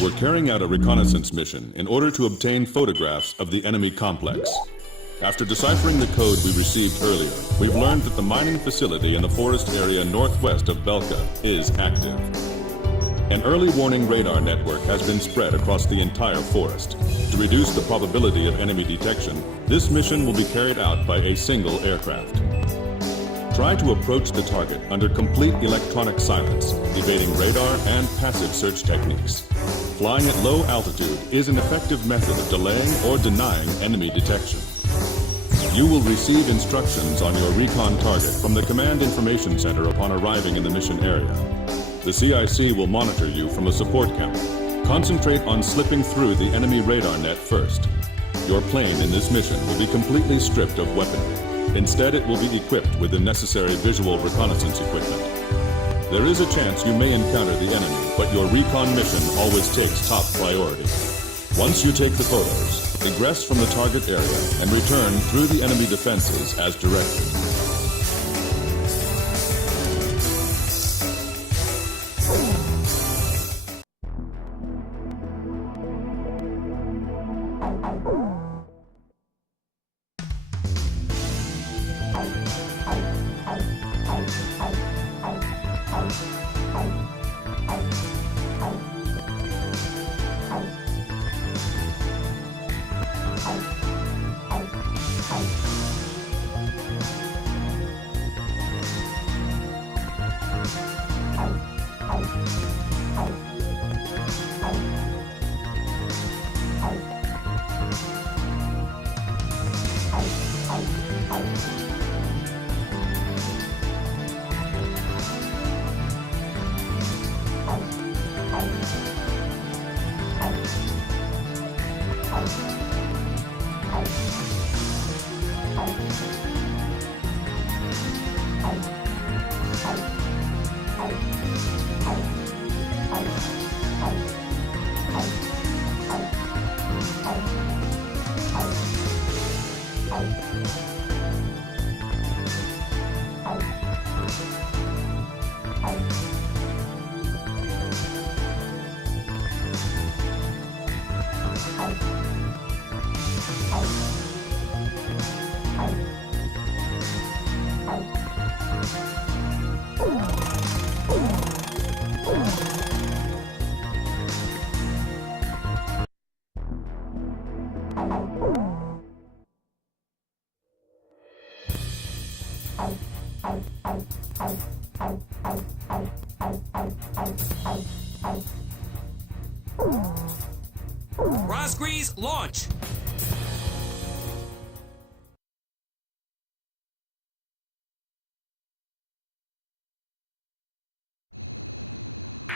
We're carrying out a reconnaissance mission in order to obtain photographs of the enemy complex. After deciphering the code we received earlier, we've learned that the mining facility in the forest area northwest of Belka is active. An early warning radar network has been spread across the entire forest. To reduce the probability of enemy detection, this mission will be carried out by a single aircraft. Try to approach the target under complete electronic silence, evading radar and passive search techniques. Flying at low altitude is an effective method of delaying or denying enemy detection. You will receive instructions on your recon target from the Command Information Center upon arriving in the mission area. The CIC will monitor you from a support camp. Concentrate on slipping through the enemy radar net first. Your plane in this mission will be completely stripped of weaponry. Instead, it will be equipped with the necessary visual reconnaissance equipment. There is a chance you may encounter the enemy, but your recon mission always takes top priority. Once you take the photos, egress from the target area and return through the enemy defenses as directed. Razgriz, launch!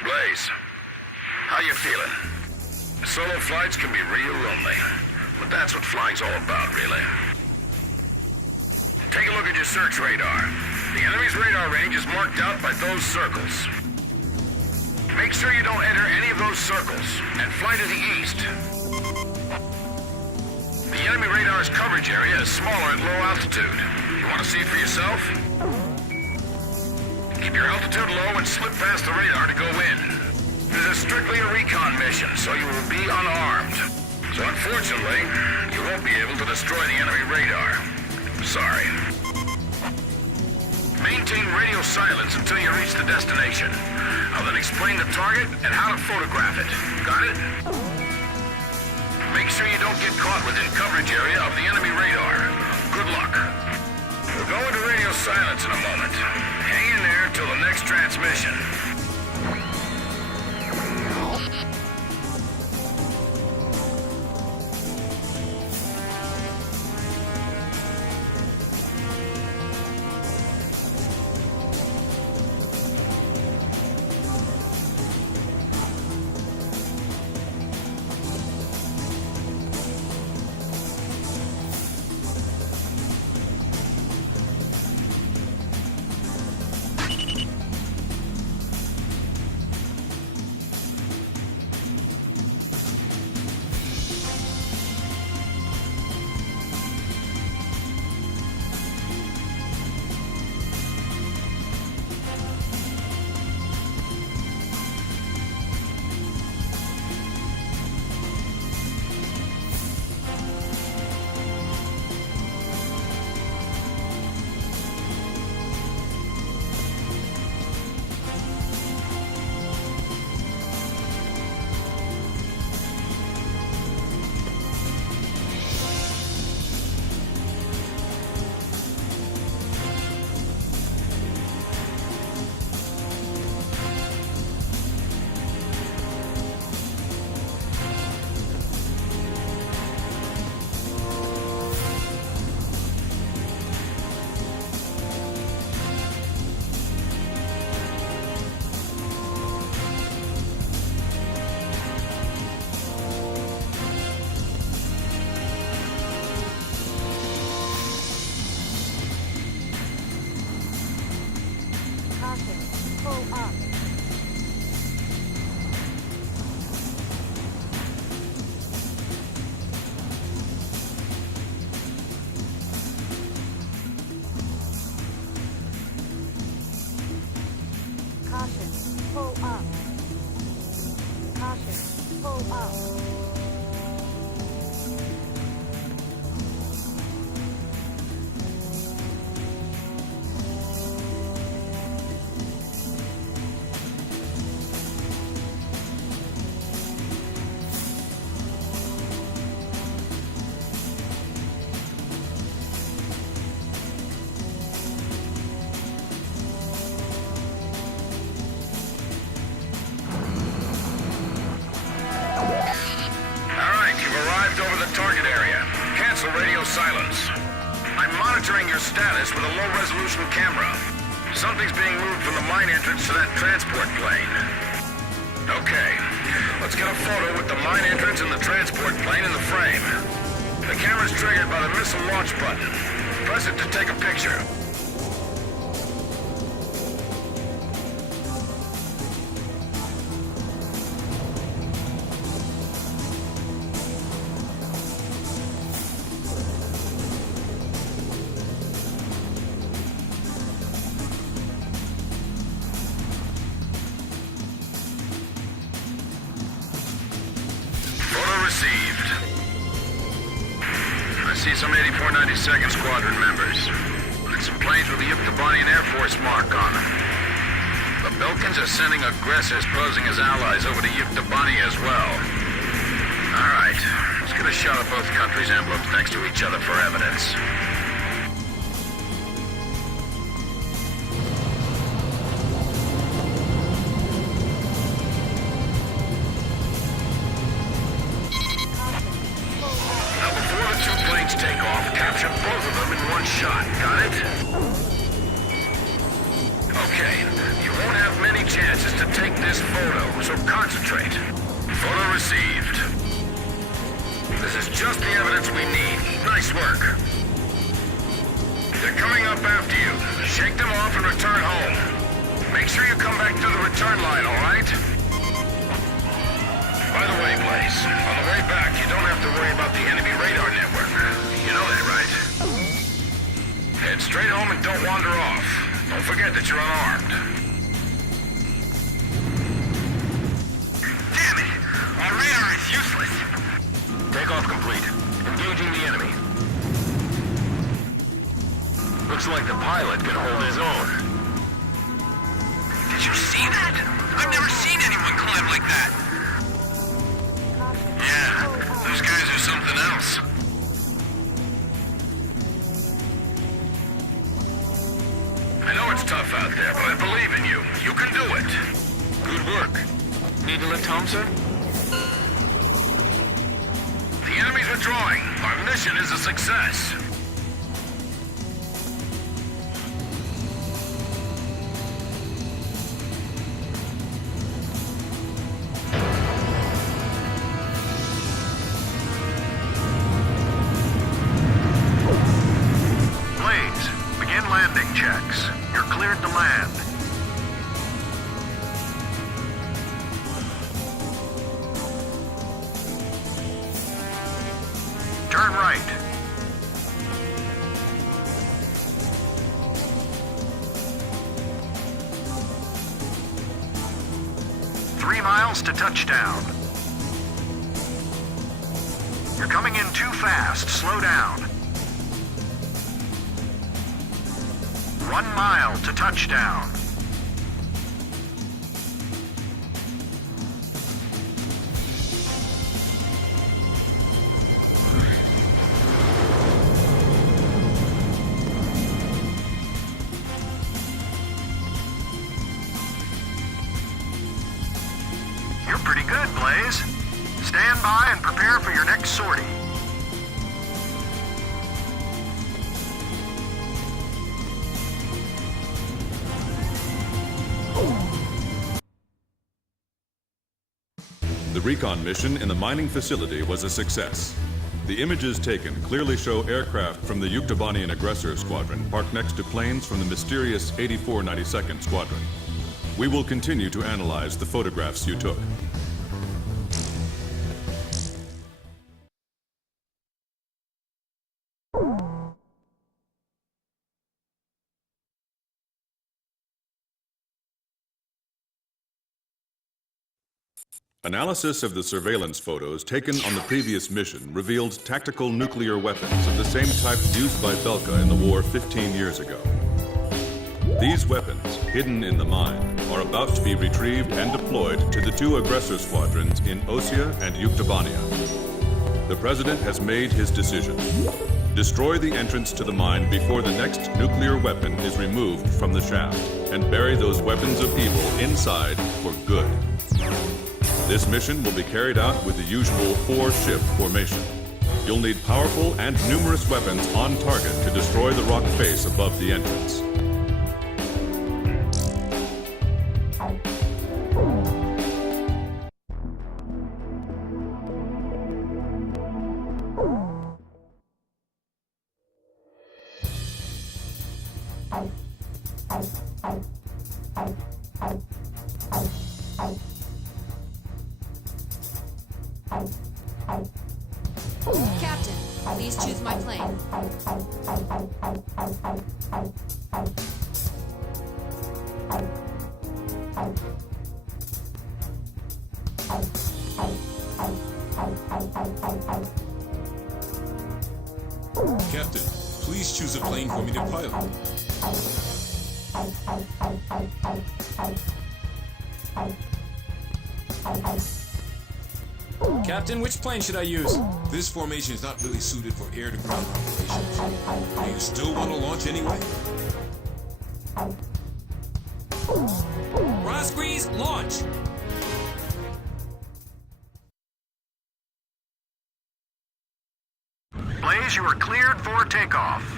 Blaze, how you feeling? Solo flights can be real lonely, but that's what flying's all about, really. Take a look at your search radar. The enemy's radar range is marked out by those circles. Make sure you don't enter any of those circles, and fly to the east. The enemy radar's coverage area is smaller at low altitude. You want to see it for yourself? Keep your altitude low and slip past the radar to go in. This is strictly a recon mission, so you will be unarmed. So unfortunately, you won't be able to destroy the enemy radar. Sorry. Maintain radio silence until you reach the destination. I'll then explain the target and how to photograph it. Got it? Make sure you don't get caught within coverage area of the enemy radar. Good luck. We'll go into radio silence in a moment. Hang in there till the next transmission. pull up. Caution, pull up. Caution, pull up. Target area. Cancel radio silence. I'm monitoring your status with a low-resolution camera. Something's being moved from the mine entrance to that transport plane. Okay, let's get a photo with the mine entrance and the transport plane in the frame. The camera's triggered by the missile launch button. Press it to take a picture. Received. I see some 84 92nd Squadron members. And some planes with the Yuktobanian Air Force mark on them. The Belkans are sending aggressors posing as allies over to Yuktobania as well. Alright, let's get a shot of both countries' emblems next to each other for evidence. Take off, capture both of them in one shot. Got it? Okay, you won't have many chances to take this photo, so concentrate. Photo received. This is just the evidence we need. Nice work. They're coming up after you. Shake them off and return home. Make sure you come back through the return line, all right? By the way, Blaze, on the way back, you don't have to worry about the enemy radar network. You know that, right? Head straight home and don't wander off. Don't forget that you're unarmed. Damn it! Our radar is useless! Takeoff complete. Engaging the enemy. Looks like the pilot can hold his own. Did you see that? I've never seen anyone climb like that. Yeah, those guys are something else. I know it's tough out there, but I believe in you. You can do it. Good work. Need a lift home, sir? The enemy's withdrawing. Our mission is a success. Turn right. Three miles to touchdown. You're coming in too fast. Slow down. 1 mile to touchdown. You're pretty good, Blaze. Stand by and prepare for your next sortie. The recon mission in the mining facility was a success. The images taken clearly show aircraft from the Yuktobanian Aggressor Squadron parked next to planes from the mysterious 84 92nd Squadron. We will continue to analyze the photographs you took. Analysis of the surveillance photos taken on the previous mission revealed tactical nuclear weapons of the same type used by Belka in the war 15 years ago. These weapons, hidden in the mine, are about to be retrieved and deployed to the two aggressor squadrons in Ossia and Yuktobania. The President has made his decision. Destroy the entrance to the mine before the next nuclear weapon is removed from the shaft, and bury those weapons of evil inside for good. This mission will be carried out with the usual 4-ship formation. You'll need powerful and numerous weapons on target to destroy the rock face above the entrance. Captain, please choose my plane. Captain, please choose a plane for me to pilot. Captain, which plane should I use? This formation is not really suited for air-to-ground operations. Do you still want to launch anyway? Razgriz, launch! Blaze, you are cleared for takeoff.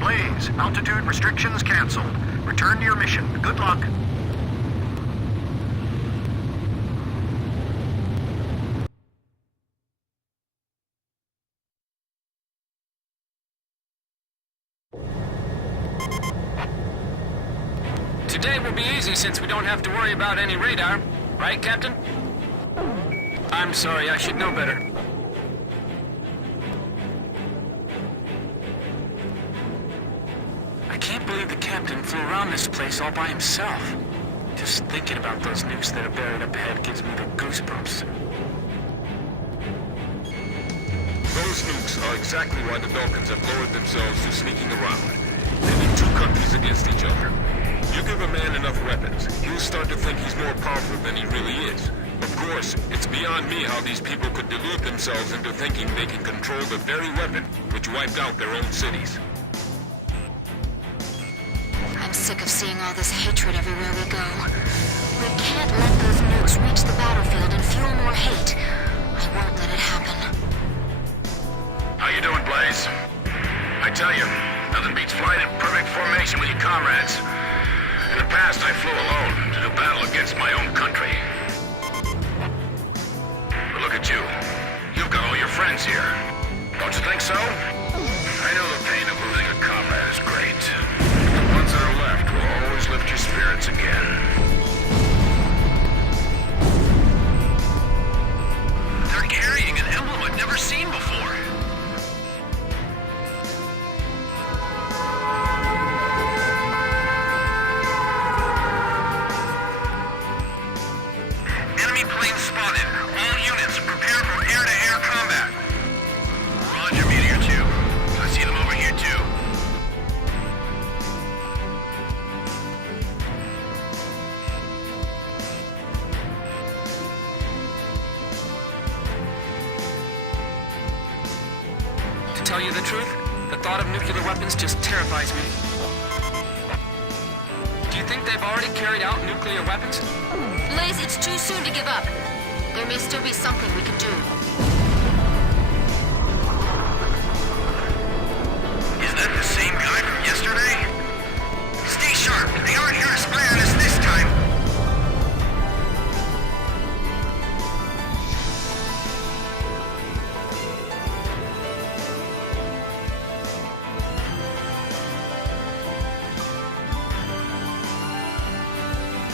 Blaze, altitude restrictions canceled. Return to your mission. Good luck. Today will be easy since we don't have to worry about any radar. Right, Captain? I'm sorry, I should know better. I can't believe the captain flew around this place all by himself. Just thinking about those nukes that are buried up ahead gives me the goosebumps. Those nukes are exactly why the Balkans have lowered themselves to sneaking around. Pitting two countries against each other. You give a man enough weapons, he'll start to think he's more powerful than he really is. Of course, it's beyond me how these people could delude themselves into thinking they can control the very weapon which wiped out their own cities. I'm sick of seeing all this hatred everywhere we go. We can't let those nukes reach the battlefield and fuel more hate. I won't let it happen. How you doing, Blaze? I tell you, nothing beats flying in perfect formation with your comrades. In the past, I flew alone to do battle against my own country. But look at you. You've got all your friends here. Don't you think so? I know the pain of losing a comrade is great. The ones that are left will always lift your spirits again. They're carrying an emblem I've never seen before. Enemy plane spotted. All units prepare for air-to-air combat. Roger, Meteor 2. I see them over here too. To tell you the truth, the thought of nuclear weapons just terrifies me. Do you you think they've already carried out nuclear weapons? Blaze, it's too soon to give up. There may still be something we can do. Is that the same guy from yesterday? Stay sharp. They aren't here to spy on us this time.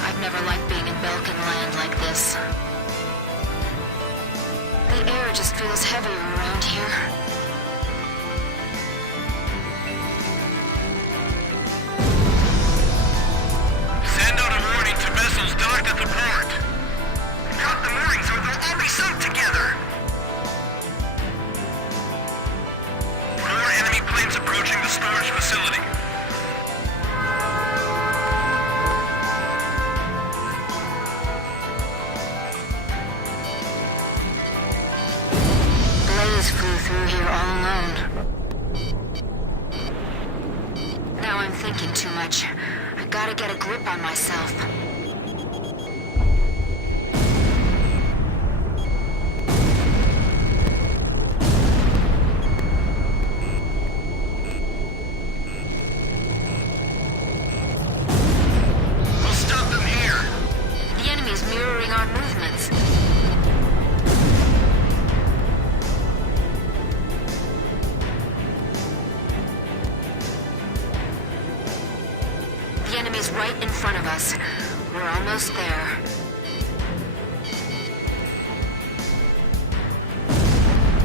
I've never liked being in Belkin land like this. The air just feels heavier around here. Send out a warning to vessels docked at the port. Cut the moorings or they'll all be sunk together. More enemy planes approaching the storage facility. Blaze flew through here all alone. Now I'm thinking too much. I gotta get a grip on myself. We'll stop them here. The enemy's mirroring our movements. The enemy's right in front of us. We're almost there.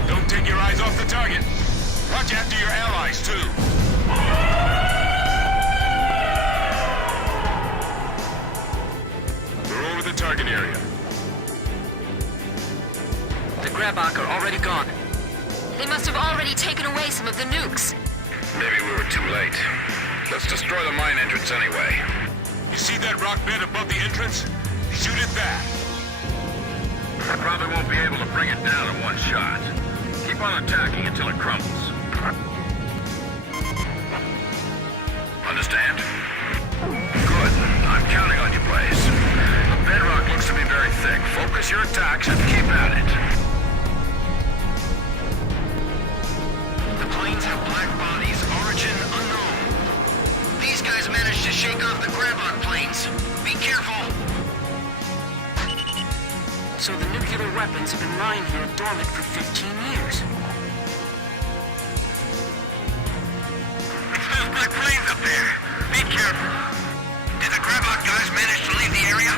Don't take your eyes off the target. Watch after your allies, too. We're over the target area. The Grabach are already gone. They must have already taken away some of the nukes. Maybe we were too late. Let's destroy the mine entrance anyway. You see that rock bed above the entrance? Shoot at that. I probably won't be able to bring it down in one shot. Keep on attacking until it crumbles. Understand? Good. I'm counting on you, Blaze. The bedrock looks to be very thick. Focus your attacks and keep at it. The planes have black bodies, origin unknown. These guys managed to shake off the Grabach planes. Be careful. So the nuclear weapons have been lying here dormant for 15 years. It's those black planes up there. Be careful. Did the Grabach guys manage to leave the area?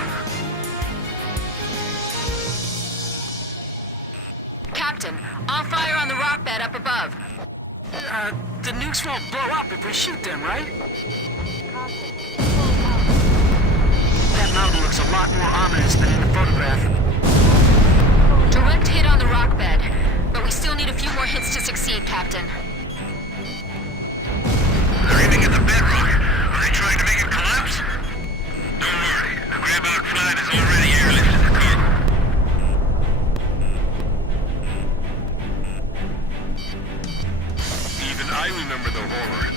Captain, I'll fire on the rock bed up above. The nukes won't blow up if we shoot them, right? Caution. Pull up. That mountain looks a lot more ominous than in the photograph. Direct hit on the rock bed, but we still need a few more hits to succeed, Captain. They're aiming at the bedrock. Are they trying to make it collapse? Don't worry. The Grabach flight is already airlifted the cargo. Even I remember the horror.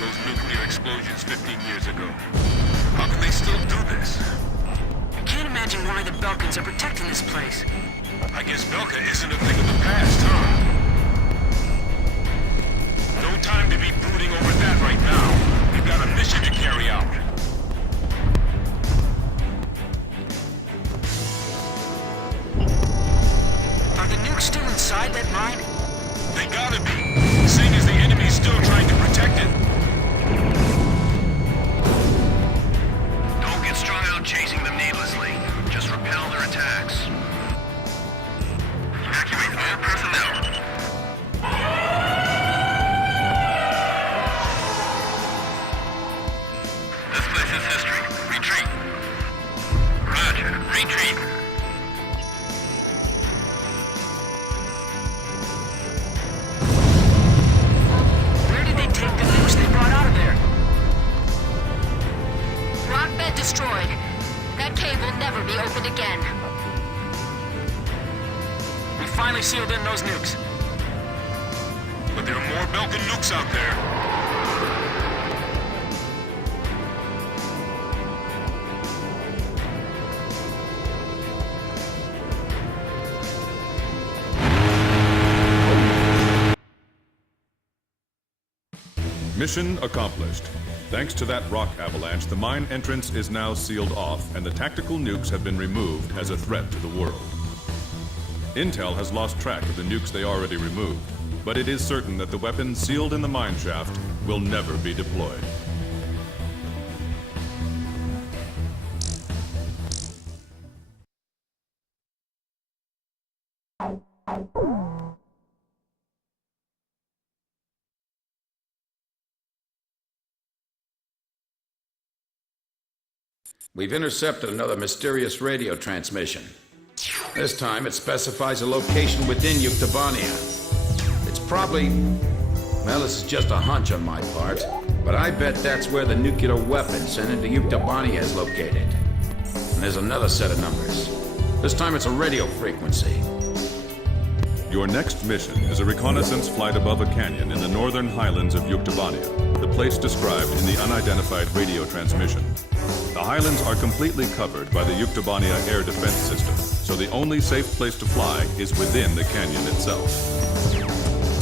Those nuclear explosions 15 years ago. How can they still do this? I can't imagine why the Belkans are protecting this place. I guess Belka isn't a thing of the past, huh? No time to be brooding over that right now. We've got a mission to carry out. Are the nukes still inside that mine? They gotta be, seeing as the enemy's still trying to protect it. Don't get strung out chasing them needlessly. Just repel their attacks. Evacuate all personnel. This place is history. Retreat. Roger. Retreat. Where did they take the nukes they brought out of there? Rock bed destroyed. That cave will never be opened again. We finally sealed in those nukes. But there are more Belkan nukes out there. Mission accomplished. Thanks to that rock avalanche, the mine entrance is now sealed off, and the tactical nukes have been removed as a threat to the world. Intel has lost track of the nukes they already removed, but it is certain that the weapons sealed in the mine shaft will never be deployed. We've intercepted another mysterious radio transmission. This time it specifies a location within Yuktobania. It's probably... well, this is just a hunch on my part, but I bet that's where the nuclear weapon sent into Yuktobania is located. And there's another set of numbers. This time it's a radio frequency. Your next mission is a reconnaissance flight above a canyon in the northern highlands of Yuktobania, the place described in the unidentified radio transmission. The highlands are completely covered by the Yuktobania air defense system, so the only safe place to fly is within the canyon itself.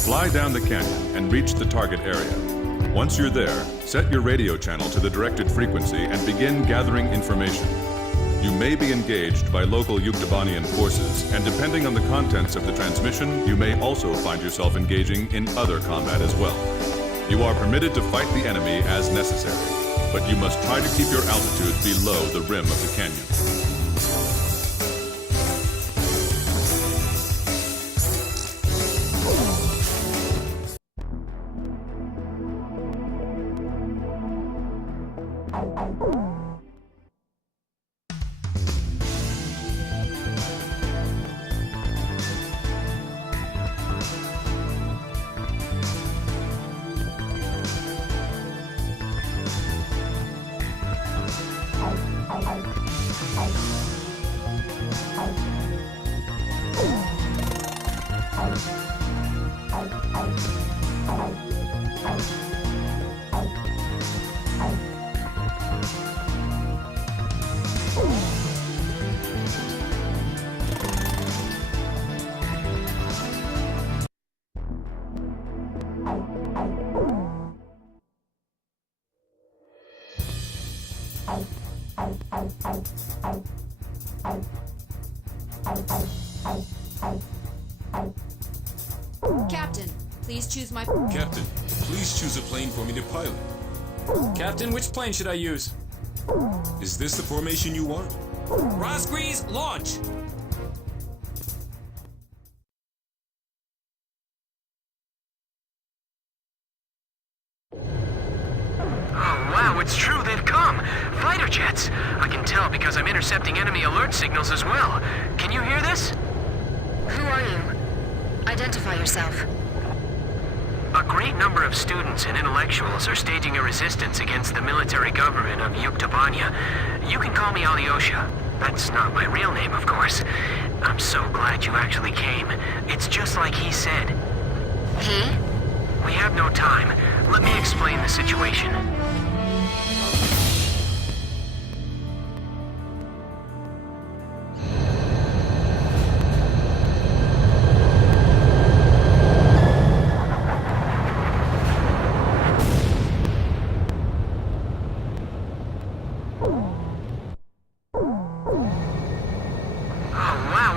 Fly down the canyon and reach the target area. Once you're there, set your radio channel to the directed frequency and begin gathering information. You may be engaged by local Yuktobanian forces, and depending on the contents of the transmission, you may also find yourself engaging in other combat as well. You are permitted to fight the enemy as necessary, but you must try to keep your altitude below the rim of the canyon. Captain, please choose my... Captain, please choose a plane for me to pilot. Captain, which plane should I use? Is this the formation you want? Razgriz, launch! Oh, wow, it's true, they've come! Fighter jets! I can tell because I'm intercepting enemy alert signals as well. Can you hear this? Who are you? Identify yourself. A great number of students and intellectuals are staging a resistance against the military government of Yuktobania. You can call me Alyosha. That's not my real name, of course. I'm so glad you actually came. It's just like he said. He? We have no time. Let me explain the situation.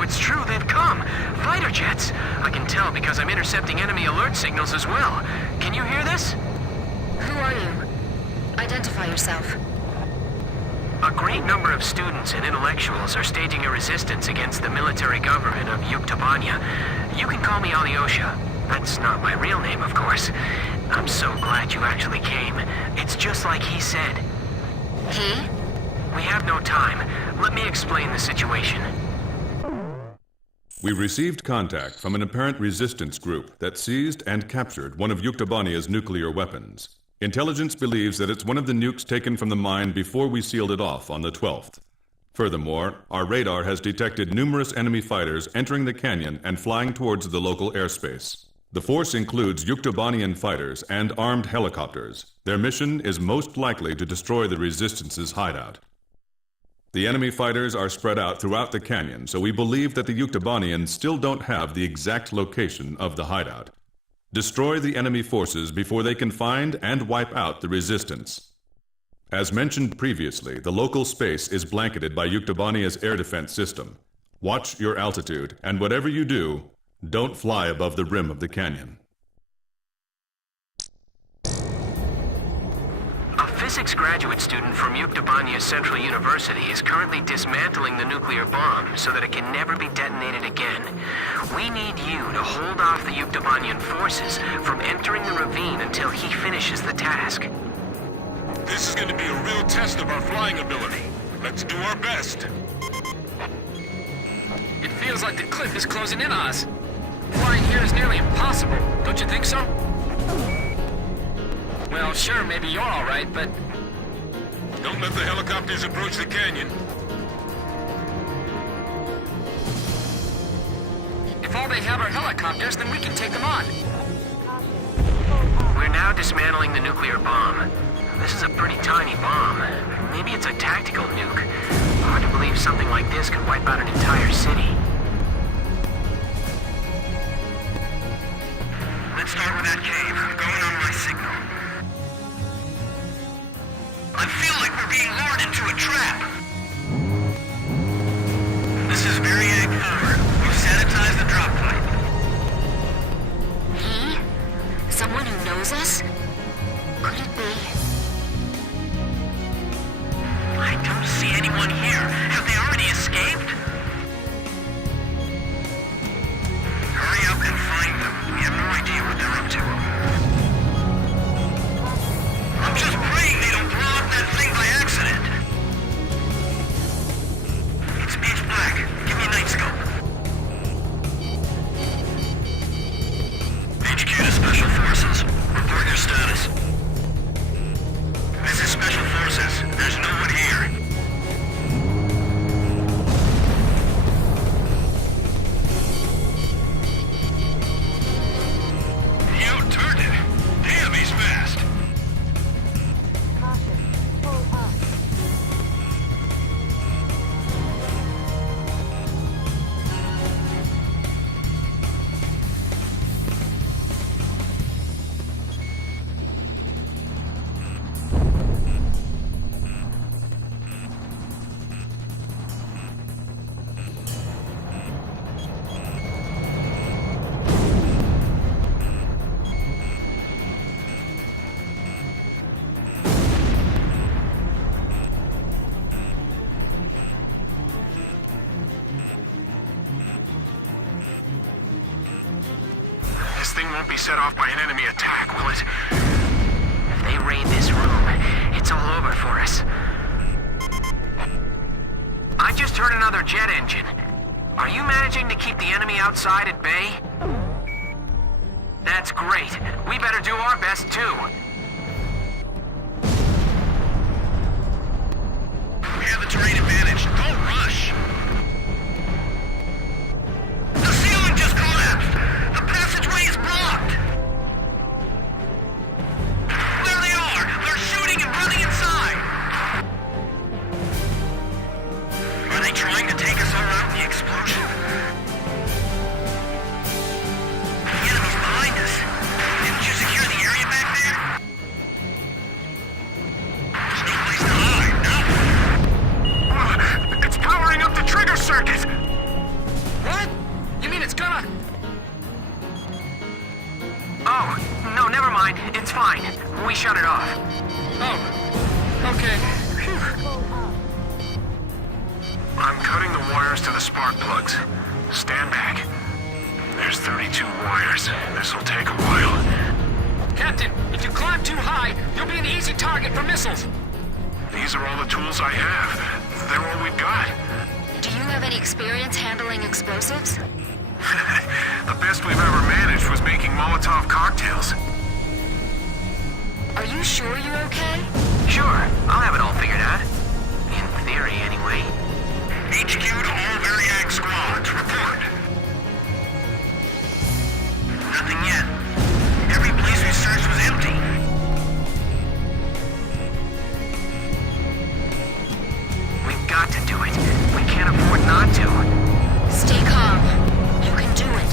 It's true, they've come! Fighter jets! I can tell because I'm intercepting enemy alert signals as well. Can you hear this? Who are you? Identify yourself. A great number of students and intellectuals are staging a resistance against the military government of Yuktobania. You can call me Alyosha. That's not my real name, of course. I'm so glad you actually came. It's just like he said. He? We have no time. Let me explain the situation. We received contact from an apparent resistance group that seized and captured one of Yuktobania's nuclear weapons. Intelligence believes that it's one of the nukes taken from the mine before we sealed it off on the 12th. Furthermore, our radar has detected numerous enemy fighters entering the canyon and flying towards the local airspace. The force includes Yuktobanian fighters and armed helicopters. Their mission is most likely to destroy the Resistance's hideout. The enemy fighters are spread out throughout the canyon, so we believe that the Yuktobanians still don't have the exact location of the hideout. Destroy the enemy forces before they can find and wipe out the resistance. As mentioned previously, the local space is blanketed by Yuktobania's air defense system. Watch your altitude, and whatever you do, don't fly above the rim of the canyon. A physics graduate student from Yuktobania Central University is currently dismantling the nuclear bomb so that it can never be detonated again. We need you to hold off the Yuktobanian forces from entering the ravine until he finishes the task. This is going to be a real test of our flying ability. Let's do our best. It feels like the cliff is closing in on us. Flying here is nearly impossible, don't you think so? Well, sure, maybe you're all right, but... Don't let the helicopters approach the canyon. If all they have are helicopters, then we can take them on. We're now dismantling the nuclear bomb. This is a pretty tiny bomb. Maybe it's a tactical nuke. Hard to believe something like this could wipe out an entire city. Let's start with that cave. I'm going on my signal. I feel like we're being lured into a trap. This is Variag 4. We've sanitized the drop pipe. He? Someone who knows us? Could it be? I don't see anyone here. Have they already escaped? Hurry up and find them. We have no idea what they're up to. I'm just praying they don't blow up that thing by accident. It's pitch black. Give me a night scope. HQ to Special Forces. Report your status. This is Special Forces. There's no one here. He outturned it. Damn, he's fast. Caution. Pull up. This thing won't be set off by an enemy attack, will it? If they raid this room, it's all over for us. I just heard another jet engine. Are you managing to keep the enemy outside at bay? That's great. We better do our best, too. We have the terrain advantage. Don't rush. The ceiling just collapsed. The passageway is blocked. There they are. They're shooting and running inside. Are they trying to take us all out in the explosion? The enemy's behind us. Didn't you secure the area back there? There's no place to hide. No. It's powering up the trigger circuit! What? You mean it's gonna... Oh, no, never mind. It's fine. We shut it off. Oh. Okay. Phew. Pull up. I'm cutting the wires to the spark plugs. Stand back. There's 32 wires. This'll take a while. Captain, if you climb too high, you'll be an easy target for missiles. These are all the tools I have. They're all we've got. Do you have any experience handling explosives? The best we've ever managed was making Molotov cocktails. Are you sure you're okay? Sure, I'll have it all figured out. In theory, anyway. HQ to all Variag squads. Report. Nothing yet. Every place we searched was empty. We've got to do it. We can't afford not to. Stay calm. You can do it.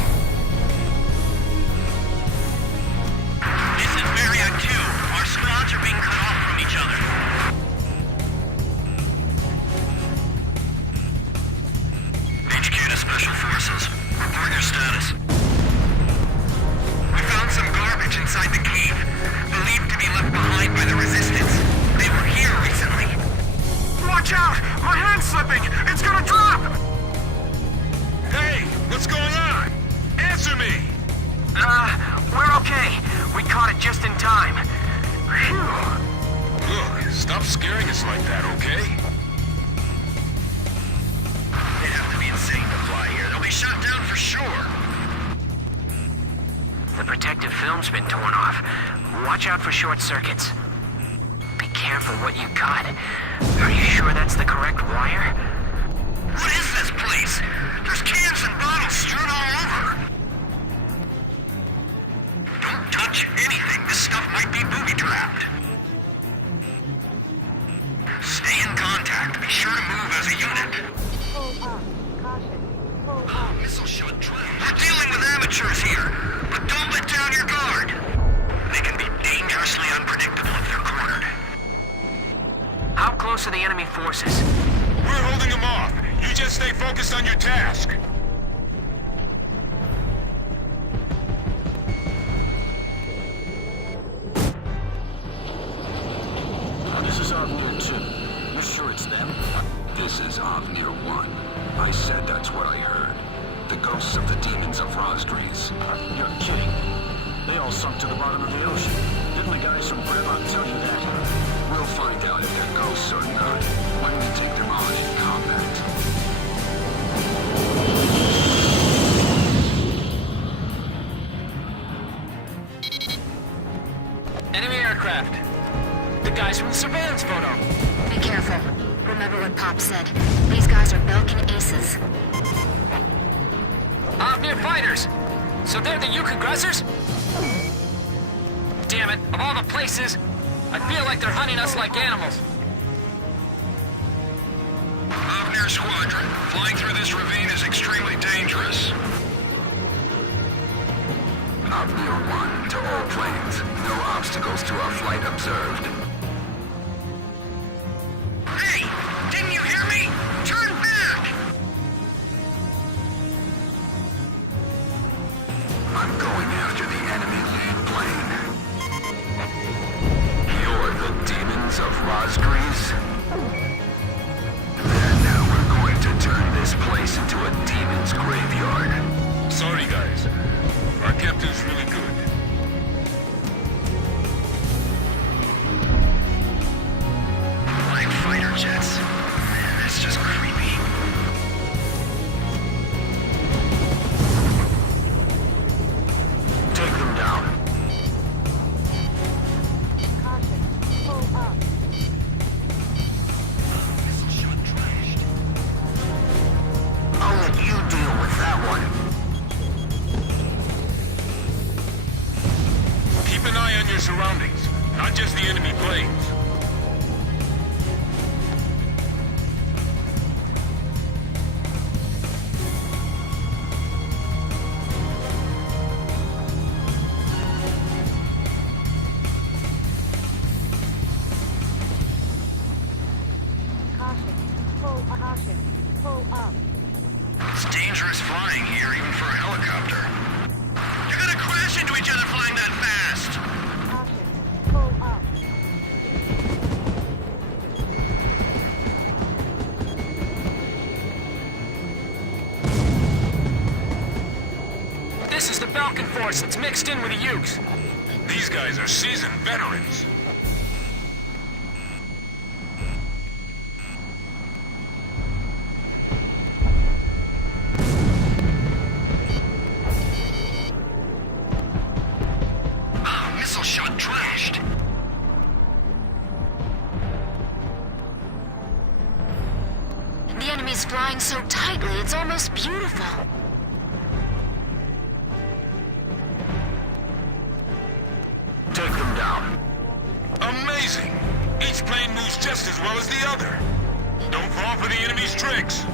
scaring us like that, okay? They'd have to be insane to fly here. They'll be shot down for sure. The protective film's been torn off. Watch out for short circuits. Be careful what you cut. Are you sure that's the correct wire? What is this place? There's cans and bottles strewn all over. Don't touch anything. This stuff might be booby-trapped. Stay in contact. Be sure to move as a unit. Pull up. Caution. Pull up. Missile shot trash. We're dealing with amateurs here, but don't let down your guard. They can be dangerously unpredictable if they're cornered. How close are the enemy forces? We're holding them off. You just stay focused on your task. This is Avnir 2. You're sure it's them? This is Avnir 1. I said that's what I heard. The ghosts of the demons of Razgriz. You're kidding. They all sunk to the bottom of the ocean. Didn't the guys from Brabant tell you that? We'll find out if they're ghosts or not when we take them on in combat. Enemy aircraft. The guys from the surveillance photo. Be careful. Remember what Pop said. These guys are Belkin aces. Avnir fighters. So they're the Yuk aggressors? Damn it, of all the places, I feel like they're hunting us like animals. Avnir Squadron, flying through this ravine is extremely dangerous. Avnir 1 to all planes. No obstacles to our flight observed. Hey! Didn't you hear me? Turn back! I'm going after the enemy lead plane. You're the demons of Razgriz? Then we're going to turn this place into a demon's graveyard. Sorry, guys. Our captain's really good. Like fighter jets. Man, that's just creepy. Take them down. Caution. Pull up. I'll let you deal with that one. Keep an eye on your surroundings, not just the enemy planes. Caution. Pull up. Caution. Pull up. It's dangerous flying here, even for a helicopter. You're gonna crash into each other flying that fast! Caution. Pull up. This is the Falcon Force that's mixed in with the Ukes. These guys are seasoned veterans. Missile shot trashed! The enemy's flying so tightly, it's almost beautiful. Take them down. Amazing! Each plane moves just as well as the other. Don't fall for the enemy's tricks.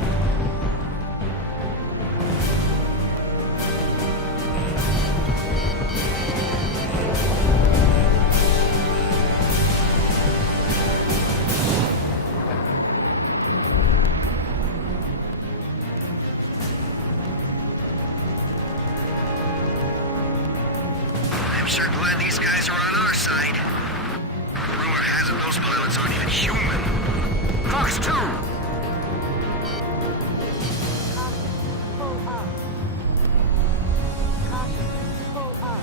I'm sure glad these guys are on our side. Rumor has it those pilots aren't even human. Fox 2! Caution. Pull up. Caution. Pull up.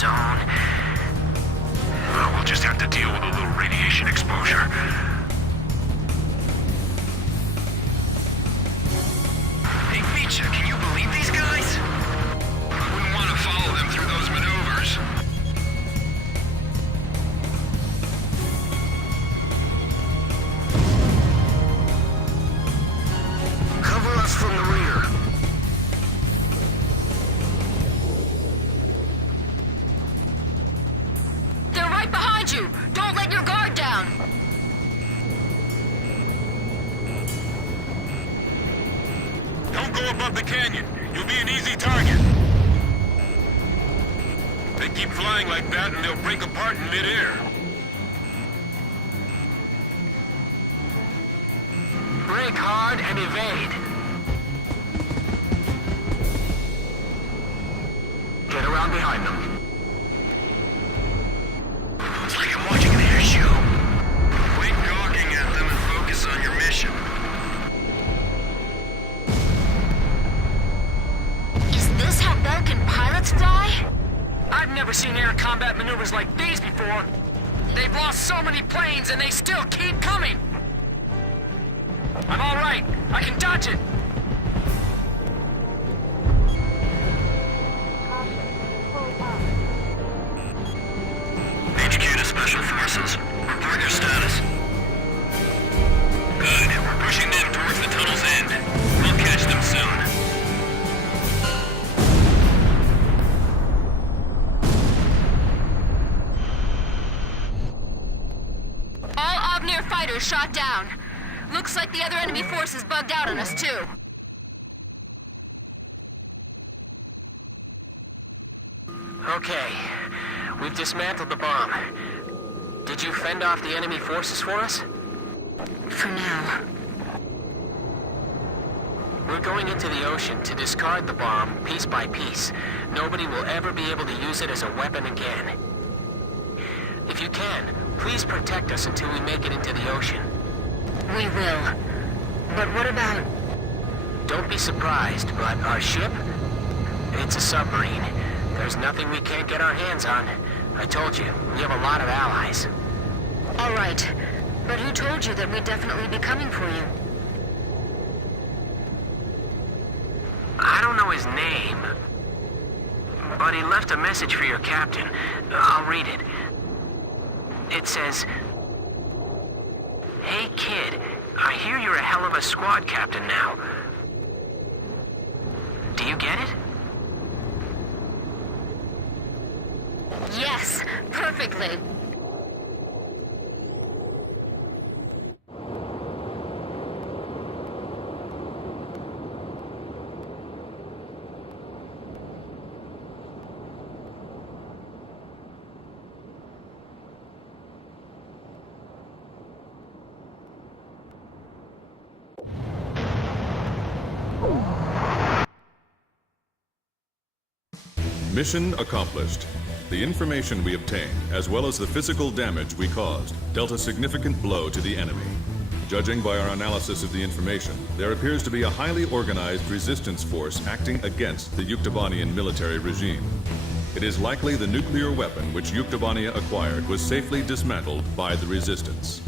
zone. Well, we'll just have to deal with a little radiation exposure. Hey, Feature, can you believe these guys? I wouldn't want to follow them through those maneuvers. Cover us from the rear. They're right behind you! Don't let your guard down! Don't go above the canyon. You'll be an easy target. They keep flying like that and they'll break apart in midair. Brake hard and evade. Get around behind them. It's like I'm watching an air show. Quit gawking at them and focus on your mission. Is this how Belkin pilots fly? I've never seen air combat maneuvers like these before. They've lost so many planes and they still keep coming. I'm all right. I can dodge it. Pull up. HQ to Special Forces. Report your status. Good. We're pushing them towards the tunnel's end. We'll catch them soon. All Avnir fighters shot down. Looks like the other enemy force is bugged out on us, too. Okay. We've dismantled the bomb. Did you fend off the enemy forces for us? For now. We're going into the ocean to discard the bomb piece by piece. Nobody will ever be able to use it as a weapon again. If you can, please protect us until we make it into the ocean. We will. But what about... Don't be surprised, but our ship? It's a submarine. There's nothing we can't get our hands on. I told you, we have a lot of allies. All right. But who told you that we'd definitely be coming for you? I don't know his name, but he left a message for your captain. I'll read it. It says, "Hey kid, I hear you're a hell of a squad captain now. Do you get it?" Yes, perfectly. Mission accomplished. The information we obtained, as well as the physical damage we caused, dealt a significant blow to the enemy. Judging by our analysis of the information, there appears to be a highly organized resistance force acting against the Yuktobanian military regime. It is likely the nuclear weapon which Yuktobania acquired was safely dismantled by the resistance.